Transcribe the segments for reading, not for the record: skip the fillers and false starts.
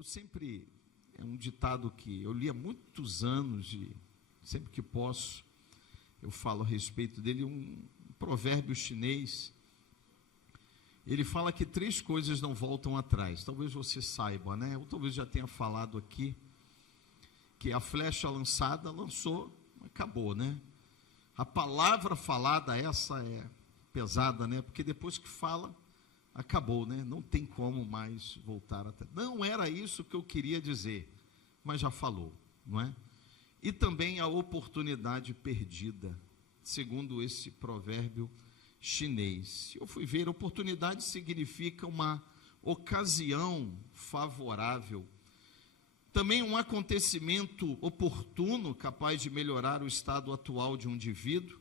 Eu sempre, é um ditado que eu li há muitos anos e sempre que posso eu falo a respeito dele, um provérbio chinês. Ele fala que 3 coisas não voltam atrás. Talvez você saiba, né? Ou talvez já tenha falado aqui, que a flecha lançada, lançou, acabou, né? A palavra falada, essa é pesada, né? Porque depois que fala, acabou, né? Não tem como mais voltar atrás. Não era isso que eu queria dizer, mas já falou, não é? E também a oportunidade perdida, segundo esse provérbio chinês. Eu fui ver, oportunidade significa uma ocasião favorável, também um acontecimento oportuno, capaz de melhorar o estado atual de um indivíduo,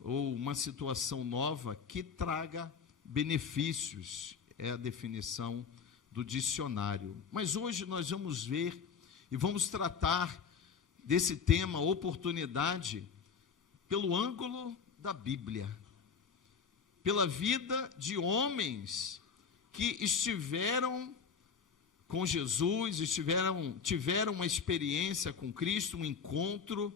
ou uma situação nova que traga benefícios, é a definição do dicionário. Mas hoje nós vamos ver e vamos tratar desse tema, oportunidade, pelo ângulo da Bíblia, pela vida de homens que estiveram com Jesus, tiveram uma experiência com Cristo, um encontro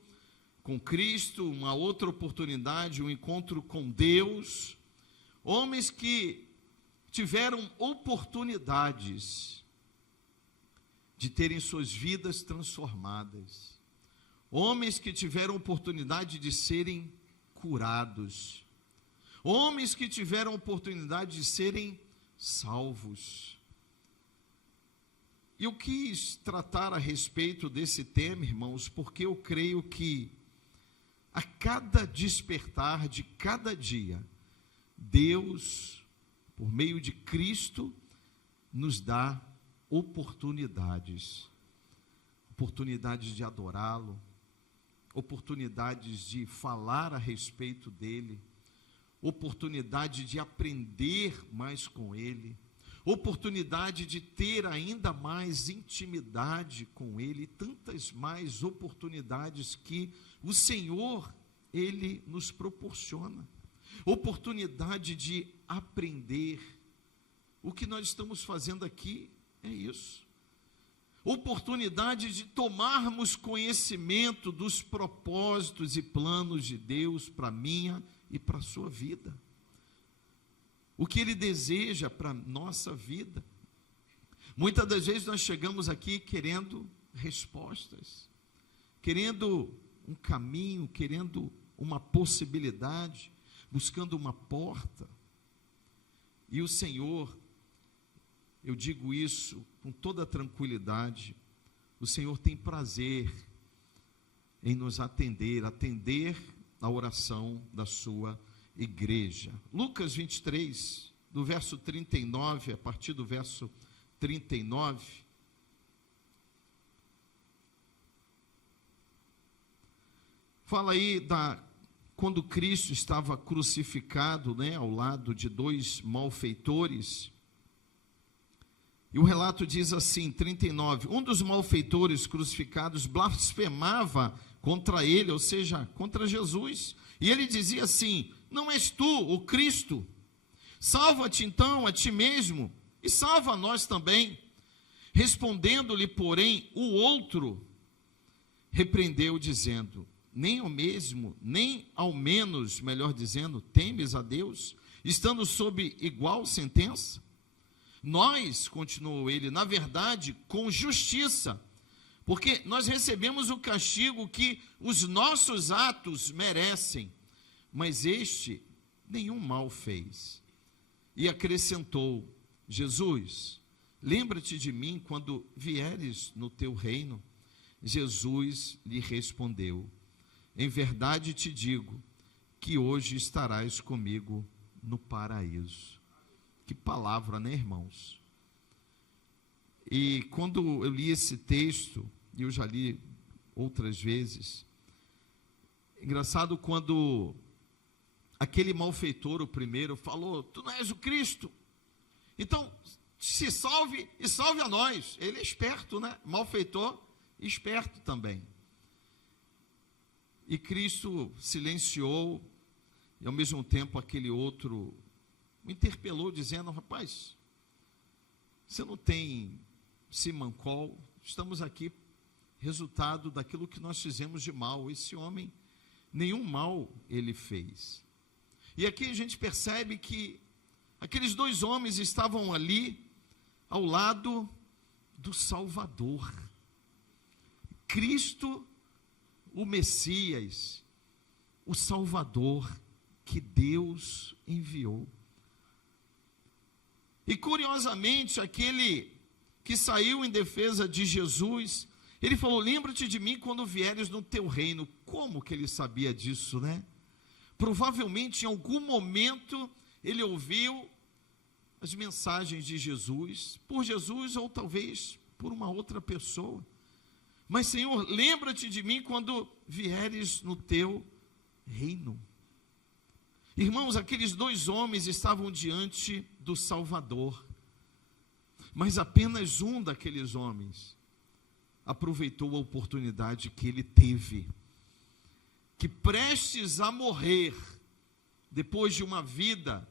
com Cristo, uma outra oportunidade, um encontro com Deus, homens que tiveram oportunidades de terem suas vidas transformadas, homens que tiveram oportunidade de serem curados, homens que tiveram oportunidade de serem salvos. Eu quis tratar a respeito desse tema, irmãos, porque eu creio que a cada despertar de cada dia, Deus, por meio de Cristo, nos dá oportunidades de adorá-lo, oportunidades de falar a respeito dele, oportunidade de aprender mais com ele, oportunidade de ter ainda mais intimidade com ele, tantas mais oportunidades que o Senhor, ele nos proporciona, oportunidade de aprender. O que nós estamos fazendo aqui é isso, oportunidade de tomarmos conhecimento dos propósitos e planos de Deus para a minha e para a sua vida, o que Ele deseja para a nossa vida. Muitas das vezes nós chegamos aqui querendo respostas, querendo um caminho, querendo uma possibilidade, buscando uma porta, e o Senhor, eu digo isso com toda tranquilidade, o Senhor tem prazer em nos atender a oração da sua igreja. Lucas 23, do verso 39, a partir do verso 39, fala aí quando Cristo estava crucificado, né, ao lado de 2 malfeitores. E o relato diz assim, 39, um dos malfeitores crucificados blasfemava contra ele, ou seja, contra Jesus, e ele dizia assim: não és tu o Cristo? Salva-te então a ti mesmo, e salva a nós também. Respondendo-lhe, porém, o outro repreendeu, dizendo: nem ao menos, melhor dizendo, temes a Deus, estando sob igual sentença? Nós, continuou ele, na verdade, com justiça, porque nós recebemos o castigo que os nossos atos merecem, mas este nenhum mal fez. E acrescentou: Jesus, lembra-te de mim quando vieres no teu reino. Jesus lhe respondeu: em verdade te digo que hoje estarás comigo no paraíso. Que palavra, né, irmãos? E quando eu li esse texto, e eu já li outras vezes, engraçado quando aquele malfeitor, o primeiro, falou: tu não és o Cristo, então se salve e salve a nós. Ele é esperto, né? Malfeitor, esperto também. E Cristo silenciou, e ao mesmo tempo aquele outro o interpelou, dizendo: rapaz, você não tem Simancol, estamos aqui resultado daquilo que nós fizemos de mal. Esse homem, nenhum mal ele fez. E aqui a gente percebe que aqueles dois homens estavam ali ao lado do Salvador, Cristo, o Messias, o Salvador que Deus enviou. E curiosamente, aquele que saiu em defesa de Jesus, ele falou: lembra-te de mim quando vieres no teu reino. Como que ele sabia disso, né? Provavelmente em algum momento ele ouviu as mensagens de Jesus, por Jesus ou talvez por uma outra pessoa. Mas, Senhor, lembra-te de mim quando vieres no teu reino. Irmãos, aqueles dois homens estavam diante do Salvador, mas apenas um daqueles homens aproveitou a oportunidade que ele teve, que prestes a morrer, depois de uma vida,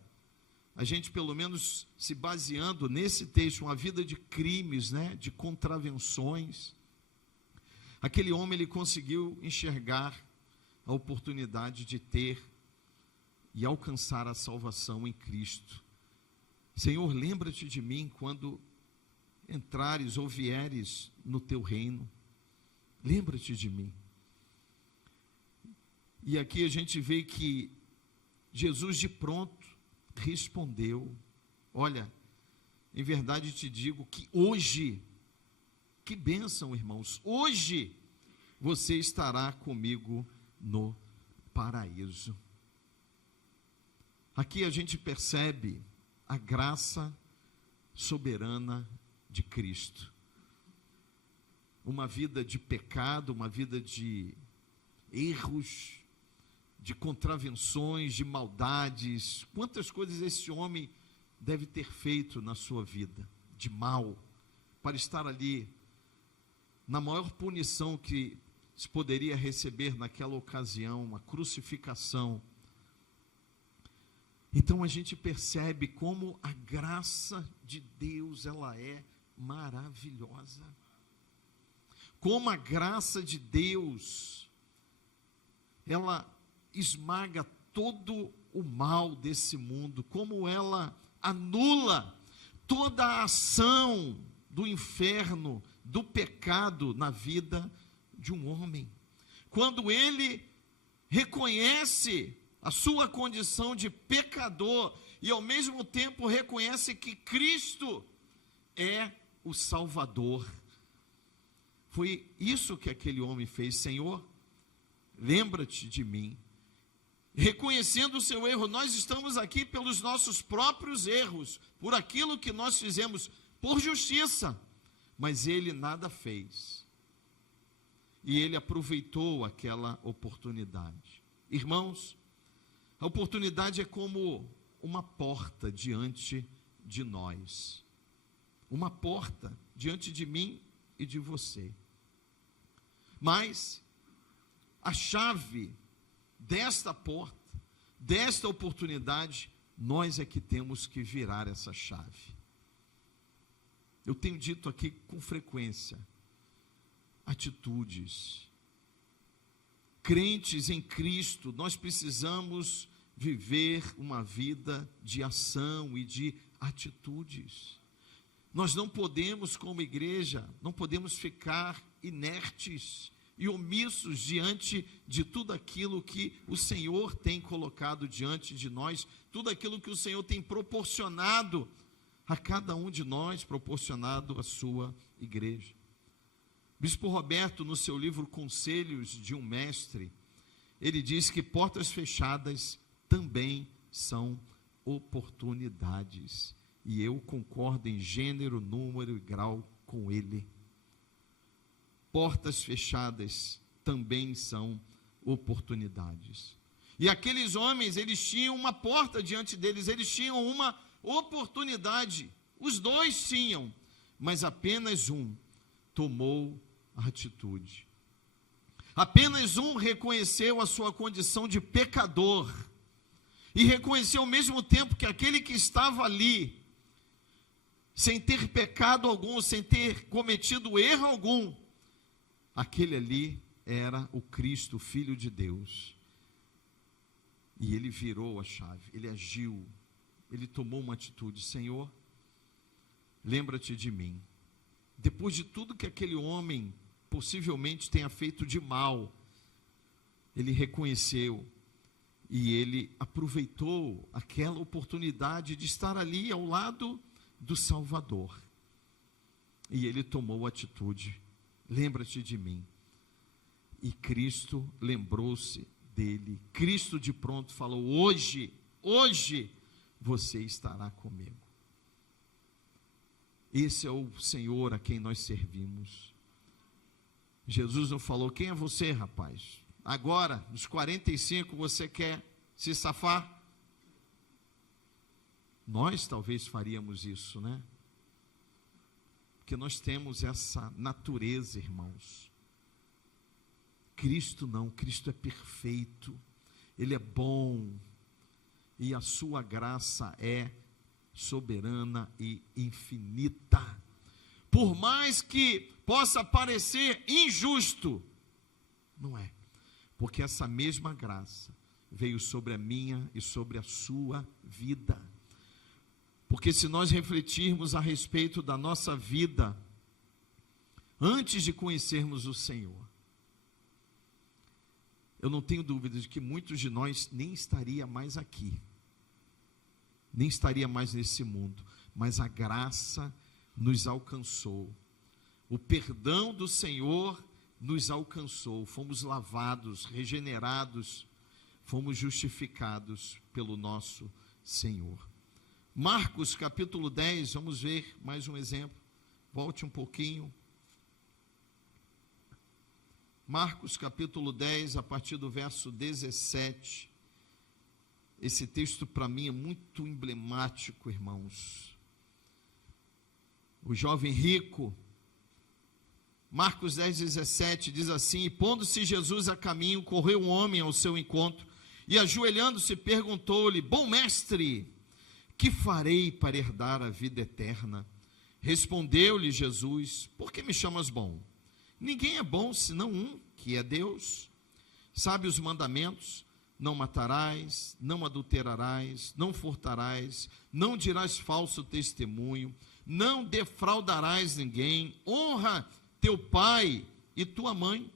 a gente pelo menos se baseando nesse texto, uma vida de crimes, né, de contravenções, aquele homem ele conseguiu enxergar a oportunidade de ter e alcançar a salvação em Cristo. Senhor, lembra-te de mim quando entrares ou vieres no teu reino. Lembra-te de mim. E aqui a gente vê que Jesus de pronto respondeu: olha, em verdade te digo que hoje, que bênção, irmãos, hoje você estará comigo no paraíso. Aqui a gente percebe a graça soberana de Cristo. Uma vida de pecado, uma vida de erros, de contravenções, de maldades. Quantas coisas esse homem deve ter feito na sua vida, de mal, para estar ali na maior punição que se poderia receber naquela ocasião, a crucificação. Então a gente percebe como a graça de Deus, ela é maravilhosa. Como a graça de Deus, ela esmaga todo o mal desse mundo, como ela anula toda a ação do inferno, do pecado na vida de um homem. Quando ele reconhece a sua condição de pecador e ao mesmo tempo reconhece que Cristo é o Salvador. Foi isso que aquele homem fez. Senhor, lembra-te de mim. Reconhecendo o seu erro, nós estamos aqui pelos nossos próprios erros, por aquilo que nós fizemos por justiça, mas ele nada fez. E ele aproveitou aquela oportunidade. Irmãos, a oportunidade é como uma porta diante de nós. Uma porta diante de mim e de você. Mas a chave desta porta, desta oportunidade, nós é que temos que virar essa chave. Eu tenho dito aqui com frequência, atitudes. Crentes em Cristo, nós precisamos viver uma vida de ação e de atitudes. Nós não podemos, como igreja, não podemos ficar inertes e omissos diante de tudo aquilo que o Senhor tem colocado diante de nós, tudo aquilo que o Senhor tem proporcionado a cada um de nós, proporcionado à sua igreja. Bispo Roberto, no seu livro Conselhos de um Mestre, ele diz que portas fechadas também são oportunidades. E eu concordo em gênero, número e grau com ele. Portas fechadas também são oportunidades. E aqueles homens, eles tinham uma porta diante deles, eles tinham uma oportunidade. Os dois tinham, mas apenas um tomou a atitude. Apenas um reconheceu a sua condição de pecador e reconheceu ao mesmo tempo que aquele que estava ali sem ter pecado algum, sem ter cometido erro algum. Aquele ali era o Cristo, o Filho de Deus. E ele virou a chave, ele agiu, ele tomou uma atitude. Senhor, lembra-te de mim. Depois de tudo que aquele homem possivelmente tenha feito de mal, ele reconheceu e ele aproveitou aquela oportunidade de estar ali ao lado do Salvador. E ele tomou atitude. Lembra-te de mim. E Cristo lembrou-se dele. Cristo de pronto falou: hoje você estará comigo. Esse é o Senhor a quem nós servimos. Jesus não falou: quem é você, rapaz? Agora, nos 45, você quer se safar? Nós talvez faríamos isso, né? Porque nós temos essa natureza, irmãos. Cristo não, Cristo é perfeito, Ele é bom, e a sua graça é soberana e infinita. Por mais que possa parecer injusto, não é, porque essa mesma graça veio sobre a minha e sobre a sua vida. Porque se nós refletirmos a respeito da nossa vida, antes de conhecermos o Senhor, eu não tenho dúvida de que muitos de nós nem estaria mais aqui, nem estaria mais nesse mundo, mas a graça nos alcançou, o perdão do Senhor nos alcançou, fomos lavados, regenerados, fomos justificados pelo nosso Senhor. Marcos capítulo 10, vamos ver mais um exemplo, volte um pouquinho. Marcos capítulo 10, a partir do verso 17, esse texto para mim é muito emblemático, irmãos. O jovem rico, Marcos 10, 17, diz assim: e pondo-se Jesus a caminho, correu um homem ao seu encontro, e ajoelhando-se perguntou-lhe: bom mestre, que farei para herdar a vida eterna? Respondeu-lhe Jesus: por que me chamas bom? Ninguém é bom senão um, que é Deus. Sabe os mandamentos: não matarás, não adulterarás, não furtarás, não dirás falso testemunho, não defraudarás ninguém, honra teu pai e tua mãe.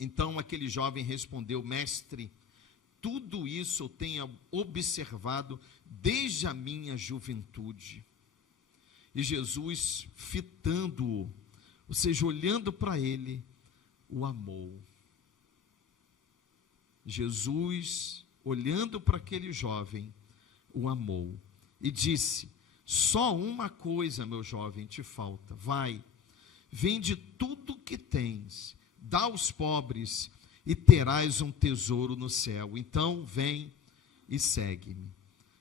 Então aquele jovem respondeu: mestre, tudo isso eu tenho observado desde a minha juventude. E Jesus, fitando-o, ou seja, olhando para ele, o amou. Jesus, olhando para aquele jovem, o amou e disse: só uma coisa, meu jovem, te falta. Vai, vende tudo que tens, dá aos pobres e terás um tesouro no céu. Então vem e segue-me.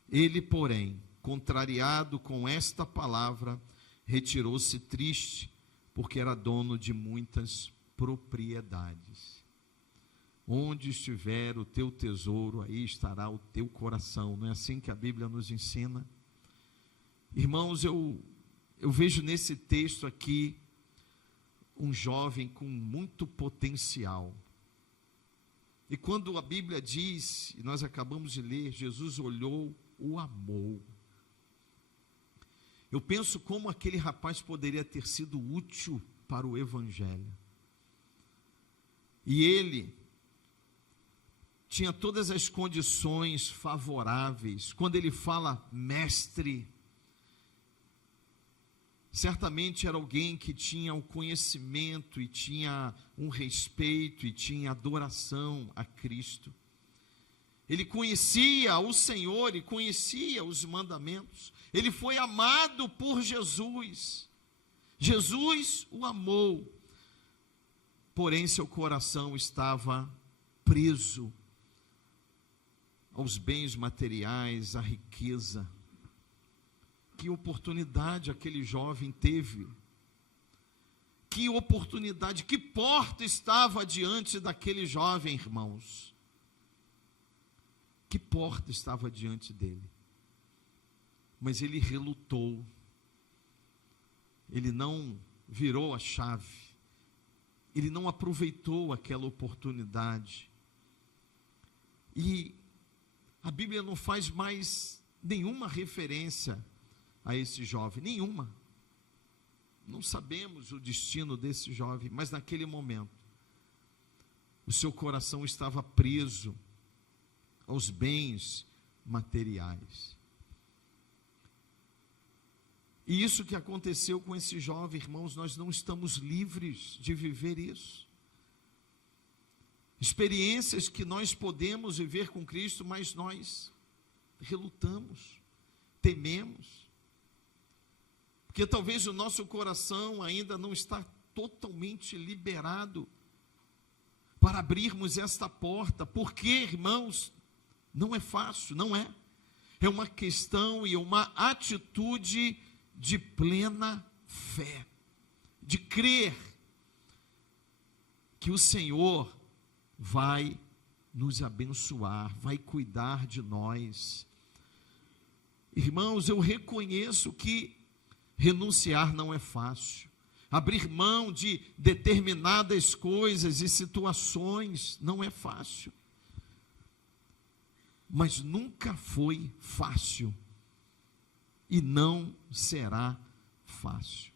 Ele, porém, contrariado com esta palavra, retirou-se triste, porque era dono de muitas propriedades. Onde estiver o teu tesouro, aí estará o teu coração. Não é assim que a Bíblia nos ensina? Irmãos, eu vejo nesse texto aqui um jovem com muito potencial. E quando a Bíblia diz, e nós acabamos de ler, Jesus olhou, o amou. Eu penso como aquele rapaz poderia ter sido útil para o Evangelho. E ele tinha todas as condições favoráveis. Quando ele fala mestre, certamente era alguém que tinha um conhecimento e tinha um respeito e tinha adoração a Cristo. Ele conhecia o Senhor e conhecia os mandamentos. Ele foi amado por Jesus. Jesus o amou. Porém, seu coração estava preso aos bens materiais, à riqueza. Que oportunidade aquele jovem teve. Que oportunidade, que porta estava diante daquele jovem, irmãos. Que porta estava diante dele. Mas ele relutou. ele não virou a chave, ele não aproveitou aquela oportunidade. E a Bíblia não faz mais nenhuma referência a esse jovem, nenhuma. Não sabemos o destino desse jovem, mas naquele momento, o seu coração estava preso aos bens materiais. E isso que aconteceu com esse jovem, irmãos, nós não estamos livres de viver isso. Experiências que nós podemos viver com Cristo, mas nós relutamos, tememos, porque talvez o nosso coração ainda não está totalmente liberado para abrirmos esta porta. Porque, irmãos, não é fácil, não é. É uma questão e uma atitude de plena fé, de crer que o Senhor vai nos abençoar, vai cuidar de nós. Irmãos, eu reconheço que renunciar não é fácil, abrir mão de determinadas coisas e situações não é fácil, mas nunca foi fácil e não será fácil,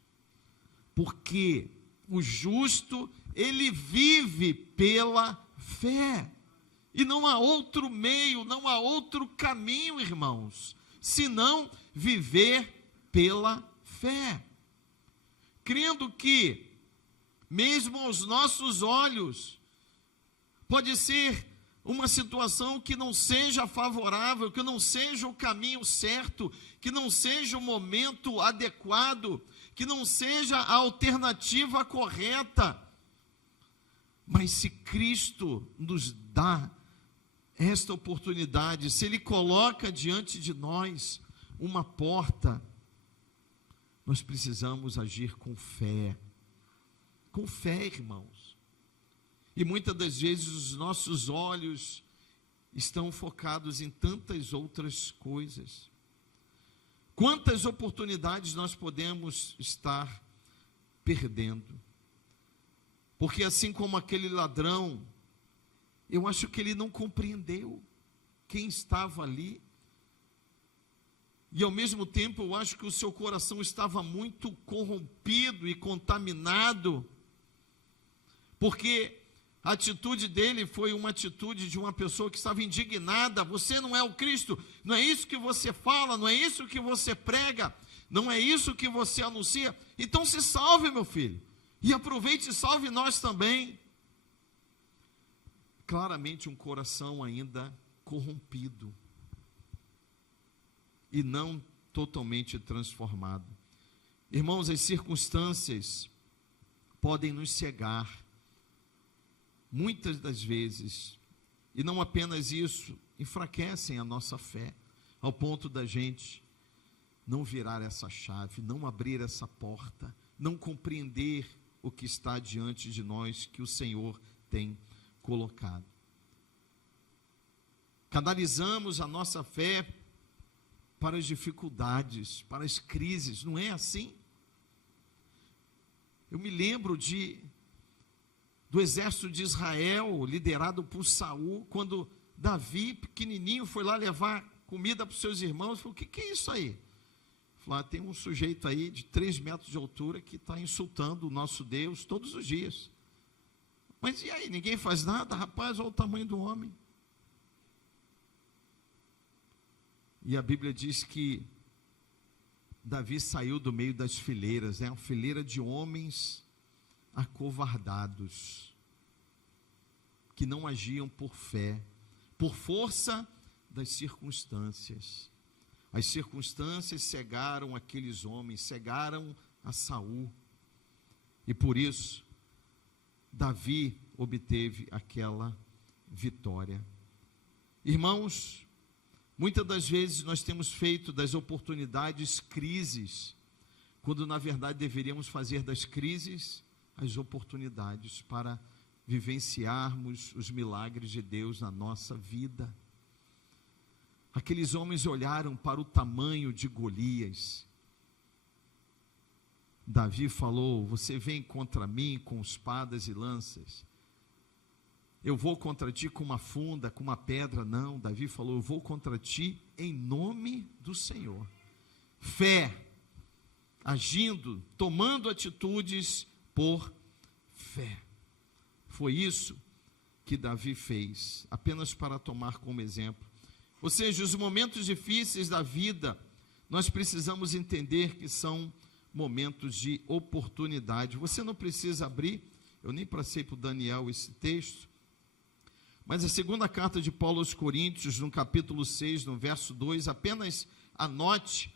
porque o justo, ele vive pela fé, e não há outro meio, não há outro caminho, irmãos, senão viver pela fé, crendo que, mesmo aos nossos olhos, pode ser uma situação que não seja favorável, que não seja o caminho certo, que não seja o momento adequado, que não seja a alternativa correta, mas se Cristo nos dá esta oportunidade, se Ele coloca diante de nós uma porta, nós precisamos agir com fé, irmãos. E muitas das vezes os nossos olhos estão focados em tantas outras coisas. Quantas oportunidades nós podemos estar perdendo? Porque assim como aquele ladrão, eu acho que ele não compreendeu quem estava ali. E ao mesmo tempo eu acho que o seu coração estava muito corrompido e contaminado, porque a atitude dele foi uma atitude de uma pessoa que estava indignada. Você não é o Cristo, não é isso que você fala, não é isso que você prega, não é isso que você anuncia, então se salve, meu filho, e aproveite e salve nós também. Claramente um coração ainda corrompido e não totalmente transformado. Irmãos, as circunstâncias podem nos cegar, muitas das vezes, e não apenas isso, enfraquecem a nossa fé, ao ponto da gente não virar essa chave, não abrir essa porta, não compreender o que está diante de nós, que o Senhor tem colocado. Canalizamos a nossa fé para as dificuldades, para as crises, não é assim? Eu me lembro do exército de Israel, liderado por Saul, quando Davi, pequenininho, foi lá levar comida para os seus irmãos, falou: o que é isso aí? Falou: tem um sujeito aí de 3 metros de altura que está insultando o nosso Deus todos os dias. Mas e aí, ninguém faz nada? Rapaz, olha o tamanho do homem. E a Bíblia diz que Davi saiu do meio das fileiras, uma fileira de homens acovardados, que não agiam por fé, por força das circunstâncias. As circunstâncias cegaram aqueles homens, cegaram a Saul, e por isso Davi obteve aquela vitória. Irmãos, muitas das vezes nós temos feito das oportunidades crises, quando na verdade deveríamos fazer das crises as oportunidades para vivenciarmos os milagres de Deus na nossa vida. Aqueles homens olharam para o tamanho de Golias, Davi falou: você vem contra mim com espadas e lanças, eu vou contra ti com uma funda, com uma pedra. Não, Davi falou: eu vou contra ti em nome do Senhor. Fé, agindo, tomando atitudes por fé. Foi isso que Davi fez, apenas para tomar como exemplo. Ou seja, os momentos difíceis da vida, nós precisamos entender que são momentos de oportunidade. Você não precisa abrir, eu nem passei para o Daniel esse texto, mas a segunda carta de Paulo aos Coríntios, no capítulo 6, no verso 2, apenas anote,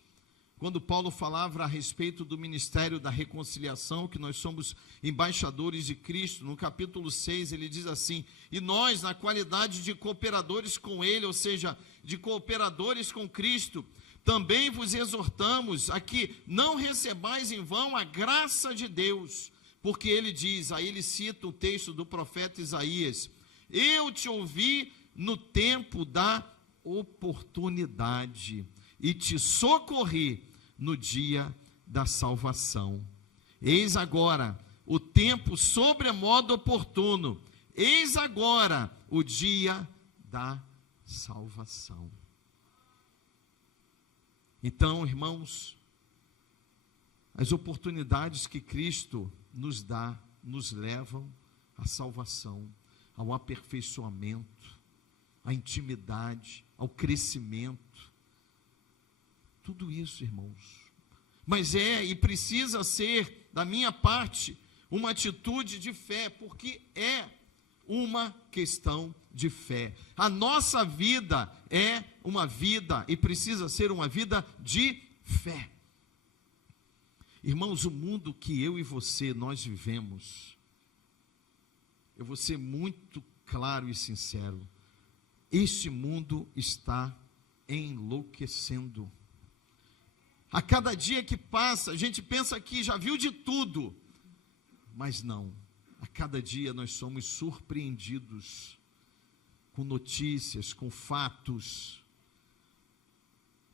quando Paulo falava a respeito do ministério da reconciliação, que nós somos embaixadores de Cristo, no capítulo 6, ele diz assim: e nós, na qualidade de cooperadores com ele, ou seja, de cooperadores com Cristo, também vos exortamos a que não recebais em vão a graça de Deus, porque ele diz, aí ele cita o texto do profeta Isaías: eu te ouvi no tempo da oportunidade e te socorri no dia da salvação. Eis agora o tempo sobremodo oportuno, eis agora o dia da salvação. Então, irmãos, as oportunidades que Cristo nos dá, nos levam à salvação, ao aperfeiçoamento, à intimidade, ao crescimento. Tudo isso, irmãos. Mas e precisa ser, da minha parte, uma atitude de fé, porque é uma questão de fé. A nossa vida é uma vida, e precisa ser uma vida de fé. Irmãos, o mundo que eu e você, nós vivemos, eu vou ser muito claro e sincero, este mundo está enlouquecendo. A cada dia que passa, a gente pensa que já viu de tudo, mas não. A cada dia nós somos surpreendidos com notícias, com fatos.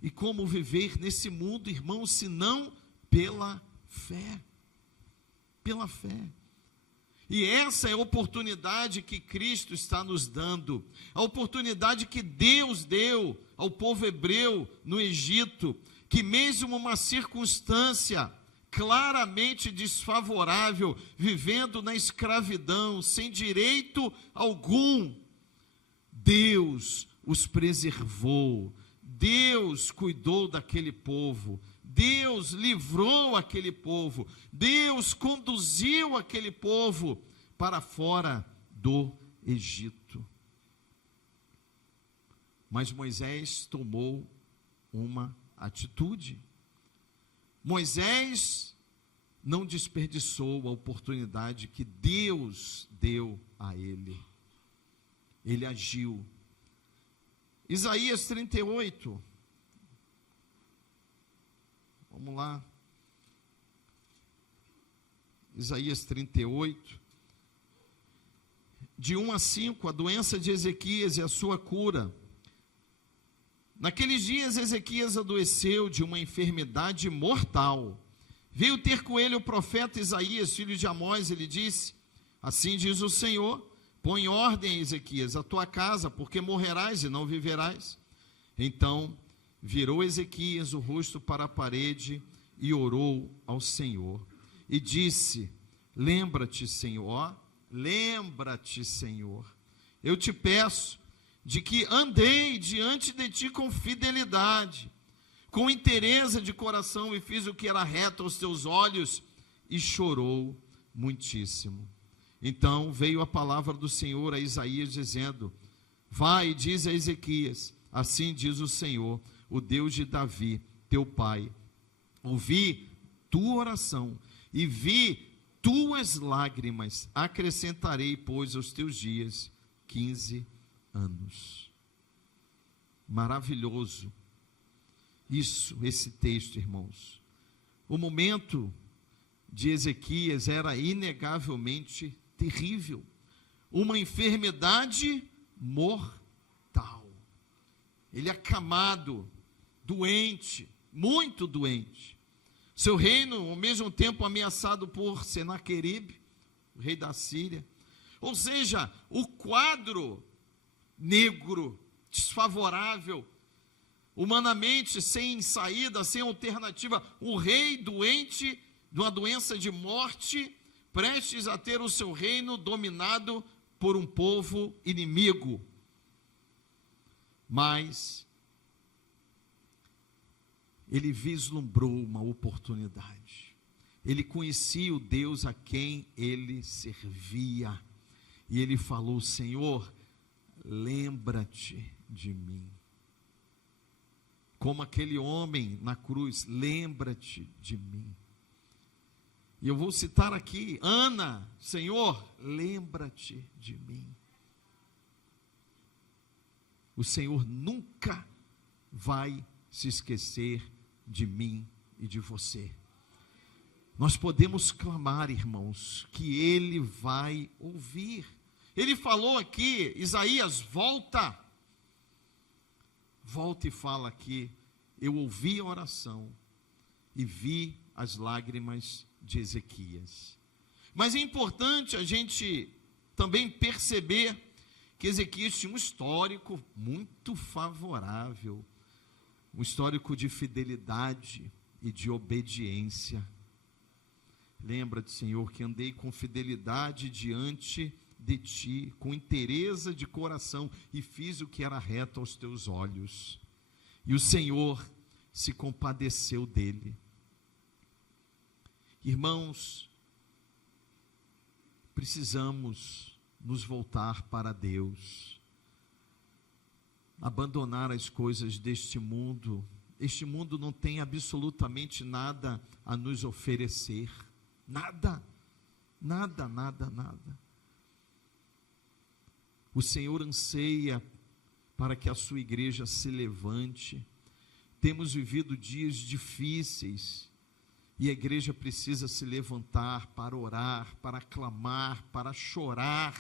E como viver nesse mundo, irmãos, se não pela fé? Pela fé. E essa é a oportunidade que Cristo está nos dando, a oportunidade que Deus deu ao povo hebreu no Egito, que mesmo uma circunstância claramente desfavorável, vivendo na escravidão, sem direito algum, Deus os preservou, Deus cuidou daquele povo, Deus livrou aquele povo, Deus conduziu aquele povo para fora do Egito. Mas Moisés tomou uma atitude. Moisés não desperdiçou a oportunidade que Deus deu a ele. Ele agiu. Isaías 38. Vamos lá. Isaías 38. De 1 a 5, a doença de Ezequias e a sua cura. Naqueles dias Ezequias adoeceu de uma enfermidade mortal. Veio ter com ele o profeta Isaías, filho de Amós. Ele disse: assim diz o Senhor, põe ordem, Ezequias, a tua casa, porque morrerás e não viverás. Então virou Ezequias o rosto para a parede e orou ao Senhor. E disse: lembra-te, Senhor, eu te peço de que andei diante de ti com fidelidade, com inteireza de coração, e fiz o que era reto aos teus olhos, e chorou muitíssimo. Então veio a palavra do Senhor a Isaías, dizendo: vai e diz a Ezequias, assim diz o Senhor, o Deus de Davi, teu pai, ouvi tua oração, e vi tuas lágrimas, acrescentarei, pois, aos teus dias 15 anos. Maravilhoso esse texto, irmãos. O momento de Ezequias era inegavelmente terrível, uma enfermidade mortal. Ele acamado, doente, muito doente. Seu reino, ao mesmo tempo, ameaçado por Senaqueribe, o rei da Síria. Ou seja, o quadro negro, desfavorável, humanamente, sem saída, sem alternativa, um rei doente de uma doença de morte, prestes a ter o seu reino dominado por um povo inimigo. Mas ele vislumbrou uma oportunidade. Ele conhecia o Deus a quem ele servia. E ele falou: Senhor, lembra-te de mim. Como aquele homem na cruz, lembra-te de mim. E eu vou citar aqui, Ana: Senhor, lembra-te de mim. O Senhor nunca vai se esquecer de mim e de você. Nós podemos clamar, irmãos, que Ele vai ouvir. Ele falou aqui, Isaías, volta e fala aqui: eu ouvi a oração e vi as lágrimas de Ezequias. Mas é importante a gente também perceber que Ezequias tinha um histórico muito favorável, um histórico de fidelidade e de obediência. Lembra-te, Senhor, que andei com fidelidade diante de ti, com inteireza de coração, e fiz o que era reto aos teus olhos. E o Senhor se compadeceu dele. Irmãos, precisamos nos voltar para Deus, abandonar as coisas deste mundo. Este mundo não tem absolutamente nada a nos oferecer, nada. O Senhor anseia para que a sua igreja se levante. Temos vivido dias difíceis, e a igreja precisa se levantar para orar, para clamar, para chorar.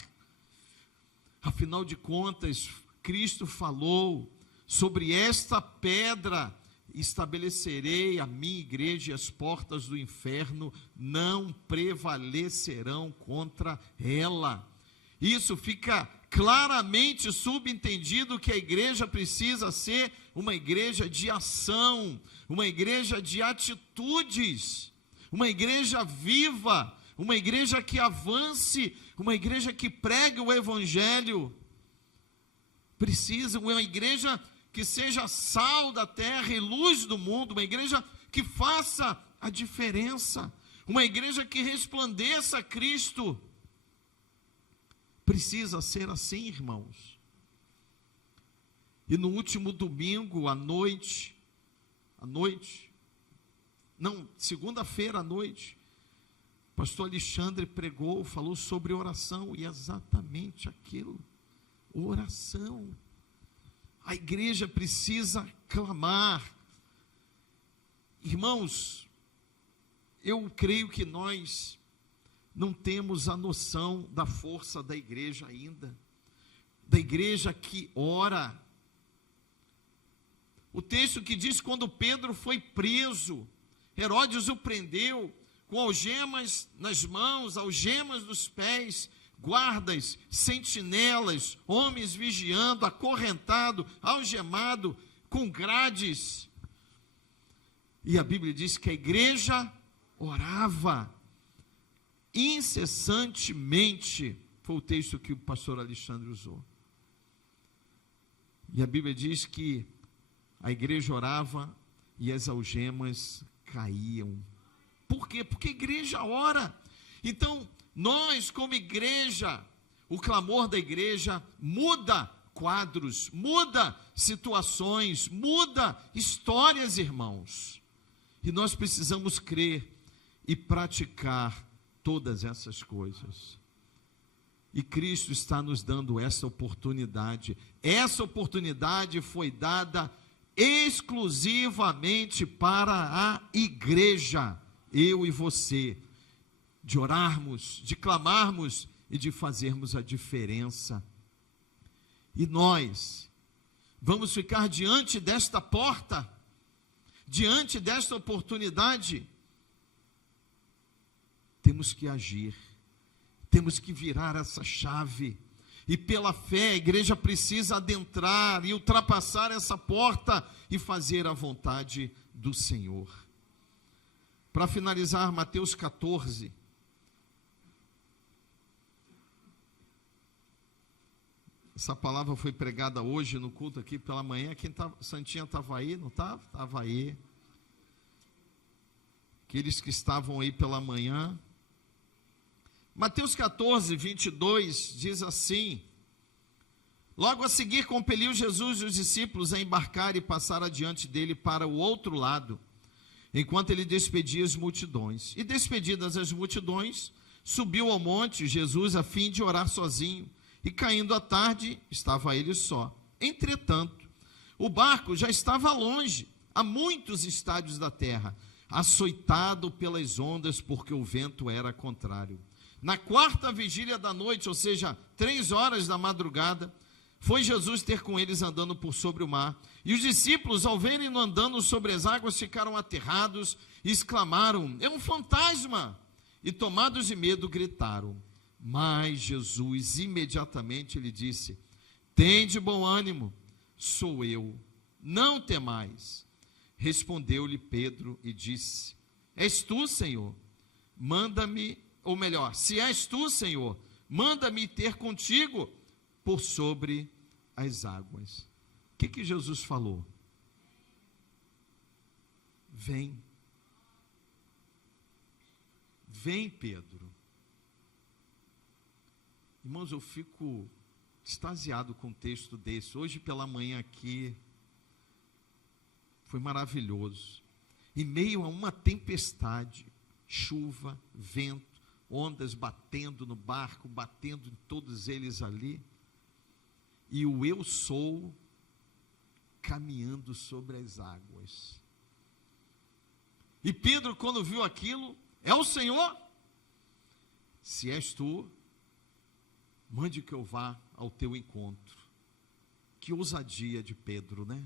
Afinal de contas, Cristo falou: sobre esta pedra estabelecerei a minha igreja, e as portas do inferno não prevalecerão contra ela. Isso fica claramente subentendido, que a igreja precisa ser uma igreja de ação, uma igreja de atitudes, uma igreja viva, uma igreja que avance, uma igreja que pregue o evangelho. Precisa uma igreja que seja sal da terra e luz do mundo, uma igreja que faça a diferença, uma igreja que resplandeça a Cristo. Precisa ser assim, irmãos. E no último domingo à noite, segunda-feira à noite, o pastor Alexandre pregou, falou sobre oração, e exatamente aquilo, oração. A igreja precisa clamar. Irmãos, eu creio que nós não temos a noção da força da igreja ainda, da igreja que ora. O texto que diz: quando Pedro foi preso, Herodes o prendeu com algemas nas mãos, algemas nos pés, guardas, sentinelas, homens vigiando, acorrentado, algemado, com grades. E a Bíblia diz que a igreja orava incessantemente. Foi o texto que o pastor Alexandre usou. E a Bíblia diz que a igreja orava e as algemas caíam. Por quê? Porque a igreja ora. Então, nós como igreja, o clamor da igreja muda quadros, muda situações, muda histórias, irmãos. E nós precisamos crer e praticar todas essas coisas. E Cristo está nos dando essa oportunidade. Essa oportunidade foi dada exclusivamente para a igreja, eu e você, de orarmos, de clamarmos e de fazermos a diferença. E nós vamos ficar diante desta porta, diante desta oportunidade, temos que agir, temos que virar essa chave, e pela fé a igreja precisa adentrar e ultrapassar essa porta e fazer a vontade do Senhor. Para finalizar, Mateus 14. Essa palavra foi pregada hoje no culto aqui pela manhã. Santinha estava aí, não estava? Estava aí. Aqueles que estavam aí pela manhã. Mateus 14, 22 diz assim: logo a seguir compeliu Jesus e os discípulos a embarcar e passar adiante dele para o outro lado, enquanto ele despedia as multidões. E despedidas as multidões, subiu ao monte Jesus a fim de orar sozinho. E caindo a tarde, estava ele só. Entretanto, o barco já estava longe, a muitos estádios da terra, açoitado pelas ondas, porque o vento era contrário. Na quarta vigília da noite, ou seja, 3 horas da madrugada, foi Jesus ter com eles andando por sobre o mar. E os discípulos, ao verem-no andando sobre as águas, ficaram aterrados e exclamaram: é um fantasma! E tomados de medo, gritaram. Mas Jesus imediatamente lhe disse: tende bom ânimo, sou eu, não temais. Respondeu-lhe Pedro e disse: és tu, Senhor? Manda-me, ou melhor, se és tu, Senhor, manda-me ter contigo por sobre as águas. O que Jesus falou? Vem. Vem, Pedro. Irmãos, eu fico extasiado com um texto desse. Hoje pela manhã aqui, foi maravilhoso. Em meio a uma tempestade, chuva, vento, ondas batendo no barco, batendo em todos eles ali, e o eu sou caminhando sobre as águas. E Pedro, quando viu aquilo: é o Senhor? Se és tu, mande que eu vá ao teu encontro. Que ousadia de Pedro, né?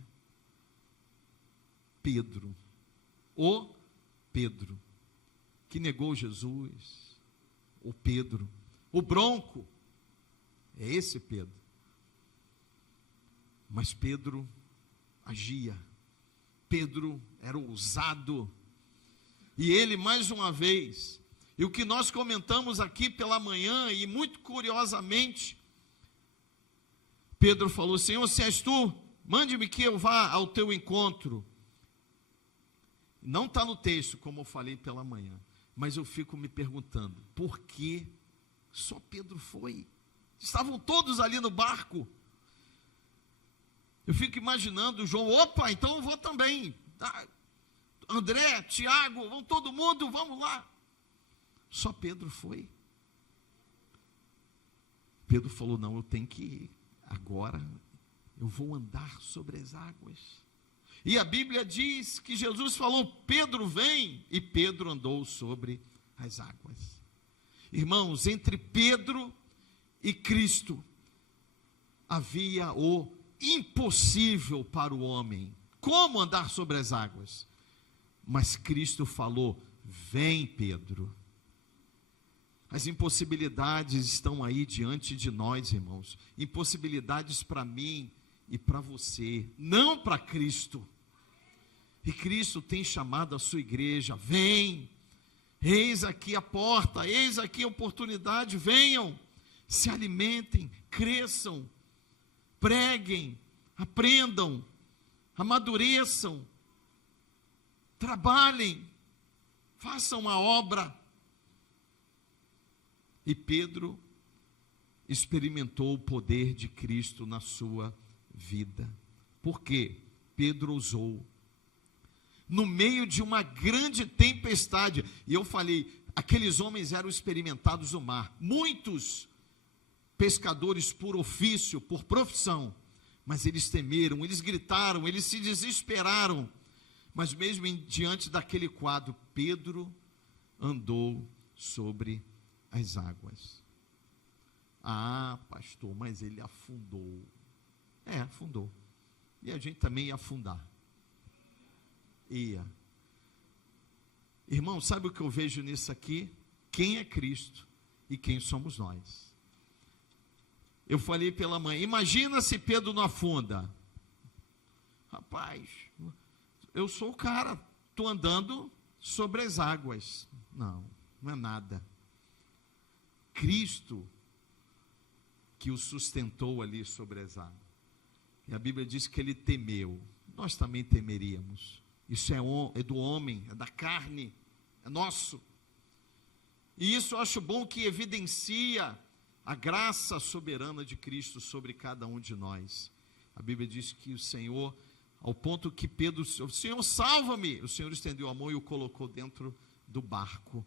Pedro, o Pedro, que negou Jesus, o Pedro, o bronco, é esse Pedro. Mas Pedro agia, Pedro era ousado, e ele mais uma vez, e o que nós comentamos aqui pela manhã, e muito curiosamente, Pedro falou: Senhor, se és tu, mande-me que eu vá ao teu encontro. Não está no texto, como eu falei pela manhã, mas eu fico me perguntando, por que só Pedro foi? Estavam todos ali no barco. Eu fico imaginando João: opa, então eu vou também. André, Tiago, vão todo mundo, vamos lá. Só Pedro foi. Pedro falou: não, eu tenho que ir. Agora eu vou andar sobre as águas. E a Bíblia diz que Jesus falou: Pedro, vem. E Pedro andou sobre as águas. Irmãos, entre Pedro e Cristo havia o impossível para o homem. Como andar sobre as águas? Mas Cristo falou: vem, Pedro. As impossibilidades estão aí diante de nós, irmãos. Impossibilidades para mim e para você, não para Cristo. E Cristo tem chamado a sua igreja: vem, eis aqui a porta, eis aqui a oportunidade, venham, se alimentem, cresçam, preguem, aprendam, amadureçam, trabalhem, façam a obra. E Pedro experimentou o poder de Cristo na sua vida. Por quê? Pedro ousou. No meio de uma grande tempestade, e eu falei, aqueles homens eram experimentados no mar, muitos pescadores por ofício, por profissão, mas eles temeram, eles gritaram, eles se desesperaram, mas mesmo diante daquele quadro, Pedro andou sobre as águas. Ah, pastor, mas ele afundou. Afundou. E a gente também ia afundar. Ia. Irmão, sabe o que eu vejo nisso aqui? quem é Cristo e quem somos nós. Eu falei pela manhã, imagina se Pedro não afunda. Rapaz, eu sou o cara, estou andando sobre as águas. Não, não é nada. Cristo que o sustentou ali sobre as águas. E a Bíblia diz que ele temeu. Nós também temeríamos. Isso é do homem, é da carne, é nosso. E isso eu acho bom que evidencia a graça soberana de Cristo sobre cada um de nós. A Bíblia diz que o Senhor, ao ponto que Pedro, o Senhor salva-me, o Senhor estendeu a mão e o colocou dentro do barco.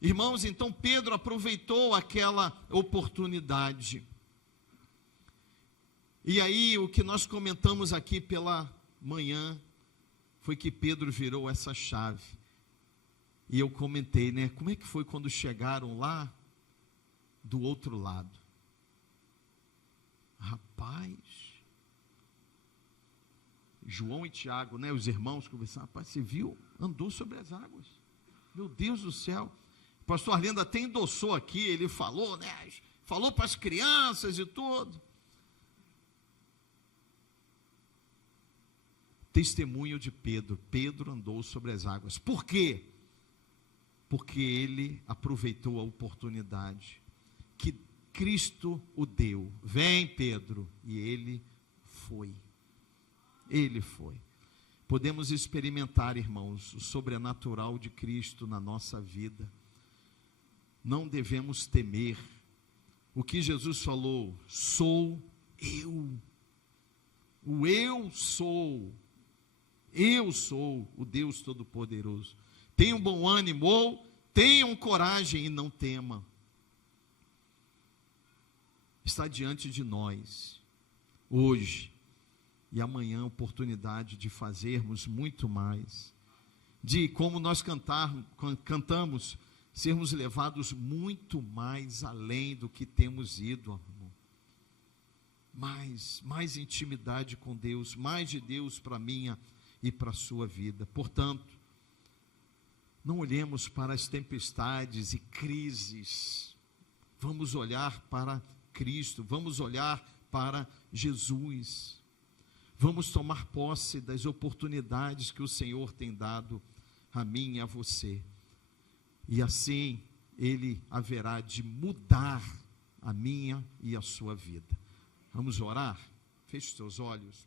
Irmãos, então Pedro aproveitou aquela oportunidade. E aí o que nós comentamos aqui pela manhã foi que Pedro virou essa chave. E eu comentei, né? Como é que foi quando chegaram lá do outro lado? Rapaz, João e Tiago, né? Os irmãos conversaram, rapaz, você viu? Andou sobre as águas. Meu Deus do céu. O pastor Arlindo até endossou aqui, ele falou, né? Falou para as crianças e tudo. Testemunho de Pedro. Pedro andou sobre as águas. Por quê? Porque ele aproveitou a oportunidade que Cristo o deu. Vem, Pedro. E ele foi. Ele foi. Podemos experimentar, irmãos, o sobrenatural de Cristo na nossa vida. Não devemos temer. O que Jesus falou, sou eu. O eu sou. Eu sou o Deus Todo-Poderoso. Tenham bom ânimo, ou tenham coragem e não tema. Está diante de nós, hoje e amanhã, a oportunidade de fazermos muito mais. De, como nós cantamos, sermos levados muito mais além do que temos ido, amor. Mais intimidade com Deus, mais de Deus para a minha e para a sua vida. Portanto, não olhemos para as tempestades e crises, vamos olhar para Cristo, vamos olhar para Jesus, vamos tomar posse das oportunidades que o Senhor tem dado a mim e a você, e assim Ele haverá de mudar a minha e a sua vida. Vamos orar? Feche os seus olhos.